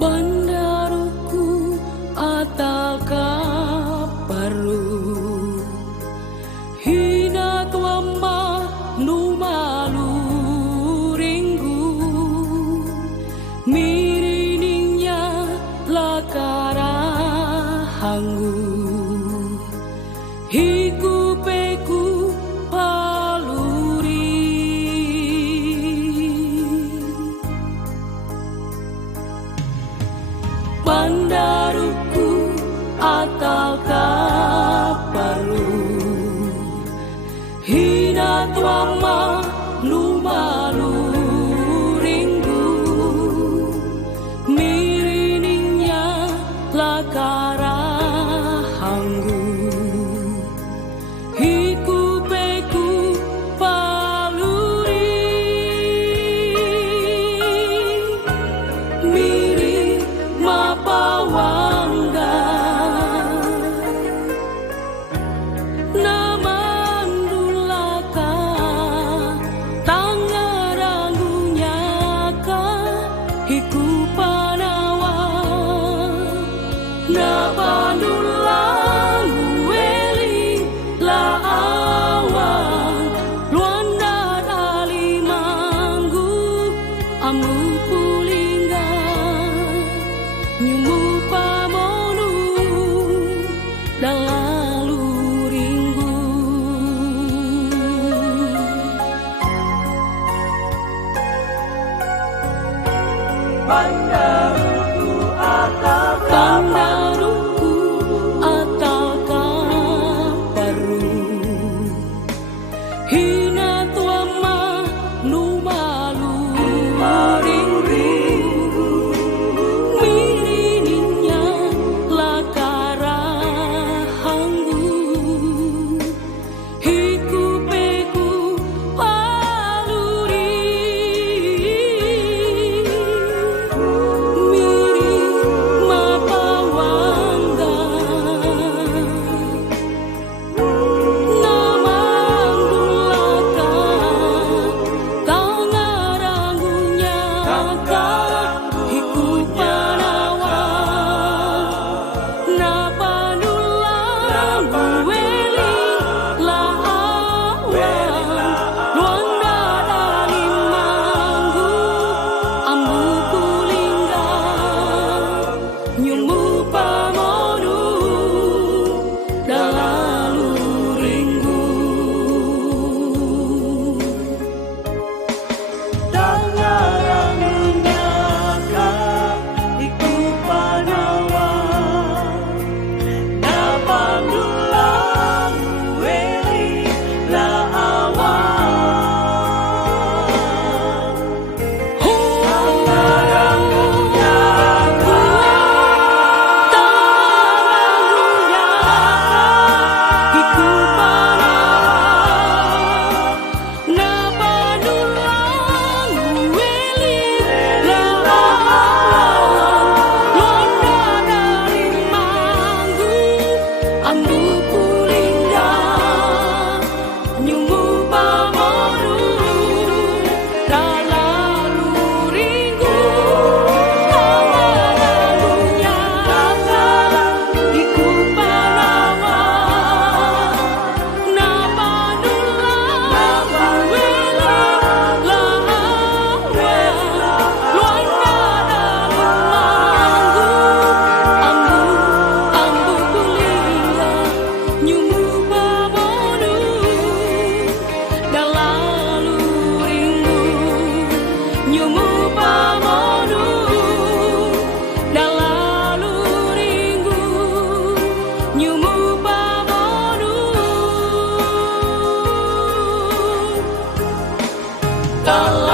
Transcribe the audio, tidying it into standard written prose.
Bandaruku ataka paru hina tuama numalu ringgu mirininya lakara hanggu hiku peku paluri Bandaruku ataka paru hina tuama numalu ringgu mirininya lakara hanggu hiku peku paluri miri mapawangga namandulaka tangarangunyaka hiku panawa napandulangu eli la awan luanda dali manggu amu pulingga nyumu pamonu dalalu ringgu Bandaruku ataka paru hina tuama numalu ringgu mirininya lakara hanggu hiku peku paluri miri mapawangga namandulaka tangarangunyaka hiku panawa napandulangu eli la awan luanda dali manggu ambu pulingga nyumu pamonu dalalu ringgu tangarangunyaka hiku panawa napandulangu eli la awan tangarangunyaka hiku panawa napandulangu eli la awan luanda dali manggu ambu pulingga nyumu pamonu dalalu ringgu tangarangunyaka hiku panawa napandulangu eli la awan luanda dali manggu ambu pulingga nyumu pamonu dalalu ringgu nyumu pamonu dalalu ringgu nyumu pamonu dalalu